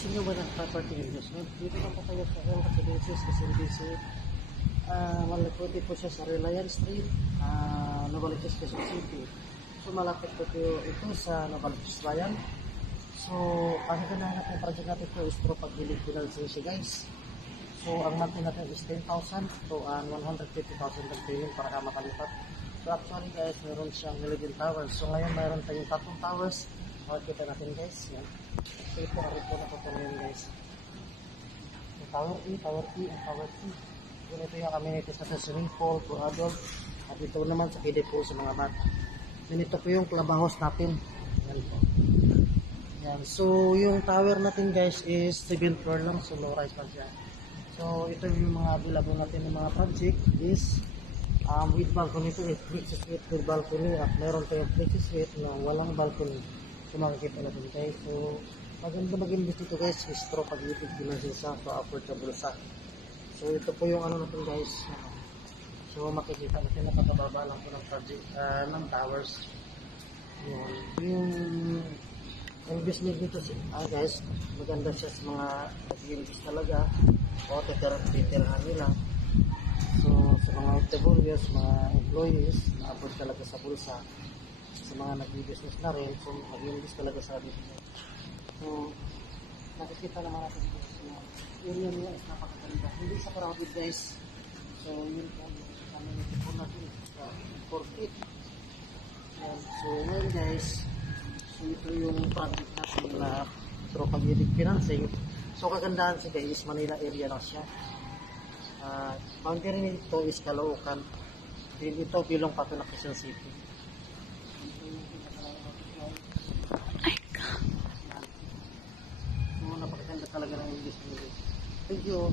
sa inyo ba ng property investment? Dito lang po kayo sa L Residences sa CBC. Malapit po siya sa Reliance Street, Novaliches, Quezon City. So malapit po ito sa Novaliches Bayan. So ang ganahanap ng project natin po is through pag-build financing siya guys. So ang monthly natin is 10,000 to 150,000 ng payment para ka makalipat. So actually guys, meron siyang 11 towers. So ngayon mayroon tayong 3 towers. Makikita natin guys. Yan. So ito ari po na po ngayon guys. So, Tower E, Tower P, and Tower T. So ito yung amenities na sa swimming pool for adult. At ito naman sa kiddie pool sa mga bata. Then ito po yung clubhouse natin. Yan po. Yan. So yung tower natin guys is 7th floor lang. So low rise pa siya. So ito yung mga available natin ng mga project is with balcony ito, flexi suite with balcony at meron tayong flexi suite na walang balcony. So makikita natin guys. So maganda mag-invest ito guys is through pag-ibig financing sa so affordable sa. So ito po yung ano natin guys. So makikita natin napakababa lang po ng project ng towers. Yung investment dito guys, maganda siya sa mga nag-invest talaga o titirhan nila. So sa mga OFWs, mga employees, na-afford talaga sa bulsa. Sa mga nag-business na rin, so nag-invest talaga sa dito. So nakikita naman natin dito sa area nila is napakaganda. Hindi sa crowded guys. So yun po kami nito natin sa 4 feet. So ngayon guys, so ito yung project natin na through pag-ibig financing. So kagandahan siya guys, Manila area lang siya. Boundary nito is Caloocan. Dito bilong pa ito na Quezon City. So napakaganda talaga ng investment. Thank you.